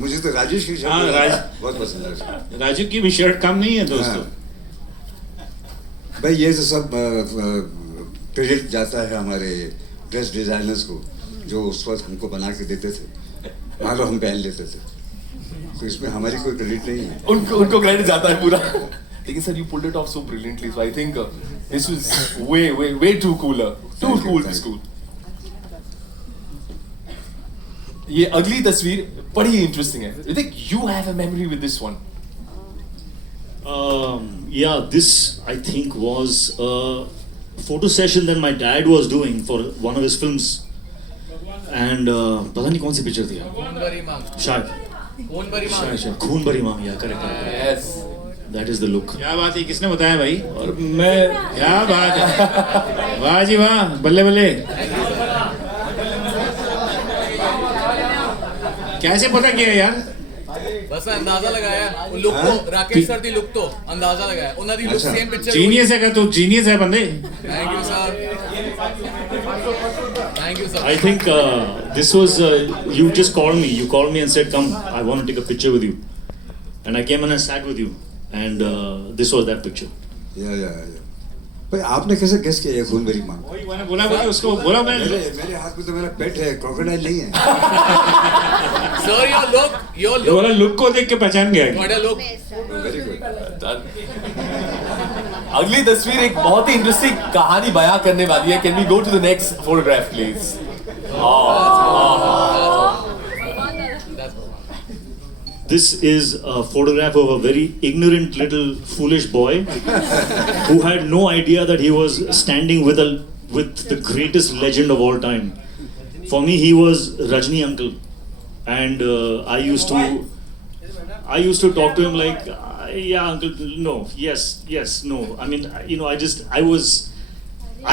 मुझे तो राजेश की शर्ट बहुत पसंद है। राजू की भी शर्ट कम नहीं है दोस्तों। भाई ये तो सब क्रेडिट जाता है हमारे ड्रेस डिजाइनर्स को, जो उस वक्त हमको बना के देते थे, और हम पहन लेते थे, तो इसमें हमारी कोई क्रेडिट नहीं है। उनको क्रेडिट जाता है पूरा। लेकिन sir, you pulled it off so brilliantly, so I think this was way too cooler, too cool to school. ये अगली तस्वीर बड़ी इंटरेस्टिंग है। I think you have a memory with this one. Yeah, this I think was a photo session that my dad was doing for one of his films, and पता नहीं कौन सी picture थी शायद खून भरी मांग, या correct. Yes. That is the look. क्या बात है, किसने बताया भाई? और मैं क्या बात है, वाह जी वाह, बल्ले बल्ले। कैसे पता किया यार? बस अंदाजा लगाया लुक तो, राकेश सर दी लुक तो अंदाजा लगाया, ਉਹਨਾਂ ਦੀ ਲੁੱਕ ਸੇਮ ਪਿਕਚਰ। जीनियस है क्या तू? जीनियस है बंदे। Thank you sir, thank you sir. I think this was you just called me. You called me and said, "Come, I want to take a picture with you," and I came and I sat with you, and this was that picture. या भाई आपने कैसे guess किया ये खून भरी मांग? वही मैंने बोला भाई, उसको बोला मैं। मेरे हाथ में तो मेरा पेट है, क्रोकोडाइल नहीं है। सर योर लुक बोला लुक को देख के पहचान गया। What a look. Very good. अगली तस्वीर एक बहुत ही इंटरेस्टिंग कहानी बयां करने वाली है। Can we go to the next photograph, please? This is a photograph of a very ignorant little foolish boy who had no idea that he was standing with the greatest legend of all time. For me, he was Rajni uncle, and I used to talk to him like, yeah uncle, no, yes, no. I mean,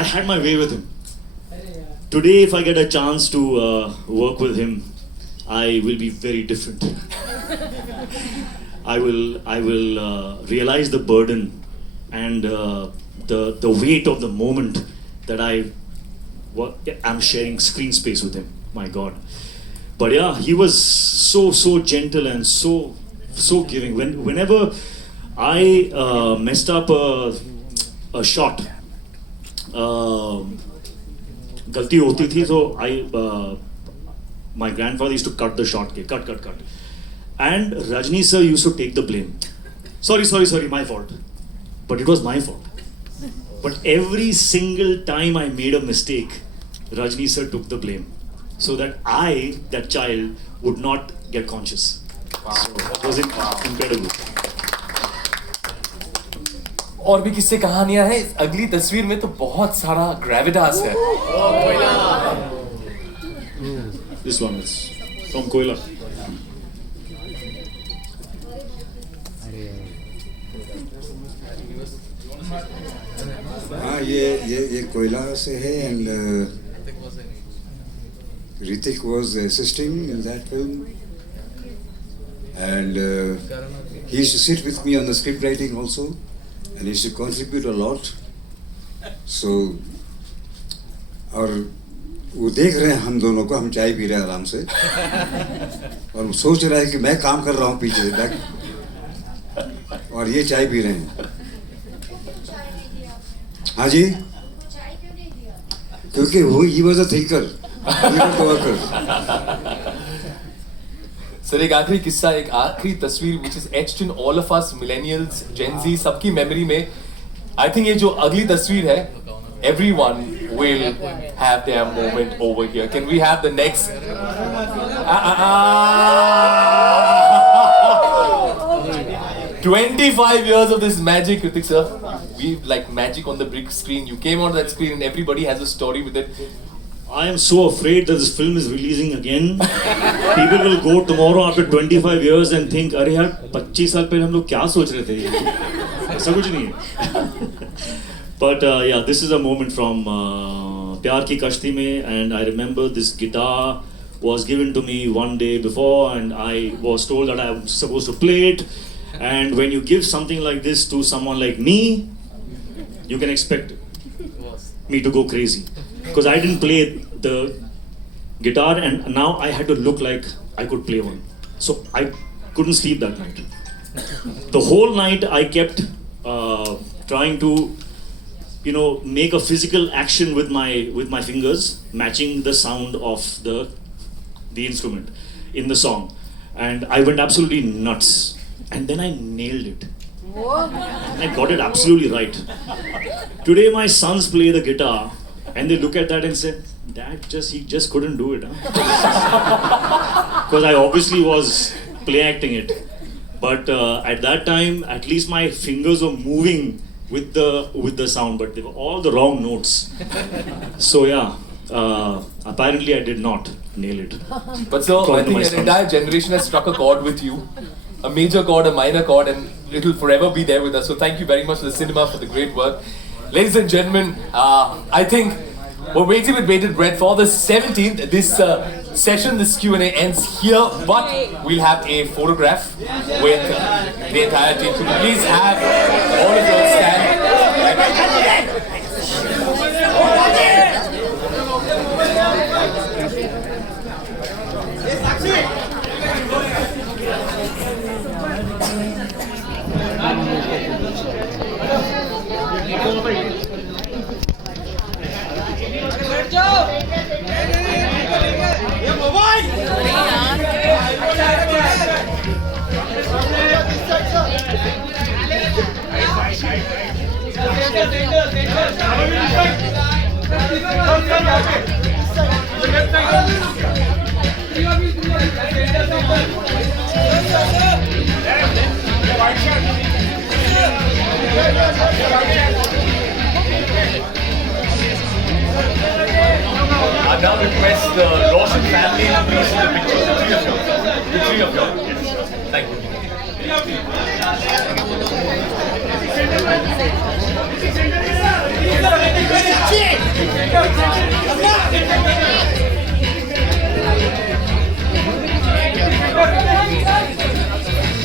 I had my way with him. Today, if I get a chance to work with him, I will be very different. I will realize the burden and the weight of the moment that I'm sharing screen space with him. My God. But yeah, he was so gentle and so giving. Whenever I messed up a shot, गलती होती थी, so my grandfather used to cut the shot, cut. And Rajni sir used to take the blame. Sorry, my fault. But it was my fault. But every single time I made a mistake, Rajni sir took the blame, so that that child, would not get conscious. Wow. So it was incredible. और भी किस्से कहानियां हैं। अगली तस्वीर में तो बहुत सारा ग्रेविटास है। This one is from Koila. हाँ, ये कोयला से है, and Ritik was assisting in that film, and he used to sit with me on the script writing also, and he used to contribute a lot. So, और वो देख रहे हैं हम दोनों को, हम चाय पी रहे हैं आराम से, और वो सोच रहा है कि मैं काम कर रहा हूँ पीछे बैक, और ये चाय पी रहे हैं। हाँ जी, क्योंकि वो he was a thinker, he was a worker. Sir, एक आखिरी किस्सा, एक आखिरी तस्वीर which is etched in all of us millennials, Gen Z, सबकी मेमोरी में। I think ये जो अगली तस्वीर है, everyone will have their moment over here. Can we have the next? 25 years of this magic, Ritik sir. We like magic on the big screen. You came on that screen and everybody has a story with it. I am so afraid that this film is releasing again. People will go tomorrow after 25 years and think, अरे यार 25 साल पहले हम लोग क्या सोच रहे थे? ऐसा कुछ नहीं है. But yeah, this is a moment from प्यार की कश्ती में, and I remember this guitar was given to me one day before, and I was told that I was supposed to play it. And when you give something like this to someone like me, you can expect me to go crazy, because I didn't play the guitar, and now I had to look like I could play one. So I couldn't sleep that night. The whole night I kept trying to, make a physical action with my fingers, matching the sound of the instrument in the song, and I went absolutely nuts. And then I nailed it. I got it absolutely right. Today my sons play the guitar, and they look at that and say, "Dad, he just couldn't do it." Because I obviously was play acting it. But at that time, at least my fingers were moving with the sound, but they were all the wrong notes. So yeah, apparently I did not nail it. But so I According to think my an sons. entire generation has struck a chord with you. A major chord, a minor chord, and it will forever be there with us. So thank you very much to the cinema for the great work. Ladies and gentlemen, I think we're waiting with bated breath for the 17th. This session, this Q&A ends here, but we'll have a photograph with the entire team. So please have all of you stand. I now request the Roshan family to please see the pictures. The three of you. Yes. Thank you.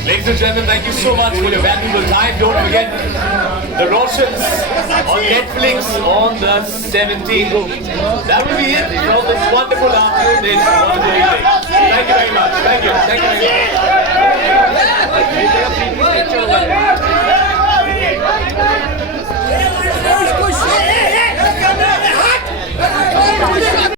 Ladies and gentlemen, thank you so much for your valuable time. Don't forget the Roshans on Netflix on the 17th. That will be it from this wonderful afternoon. This wonderful evening. Thank you very much. Thank you. Thank you very much.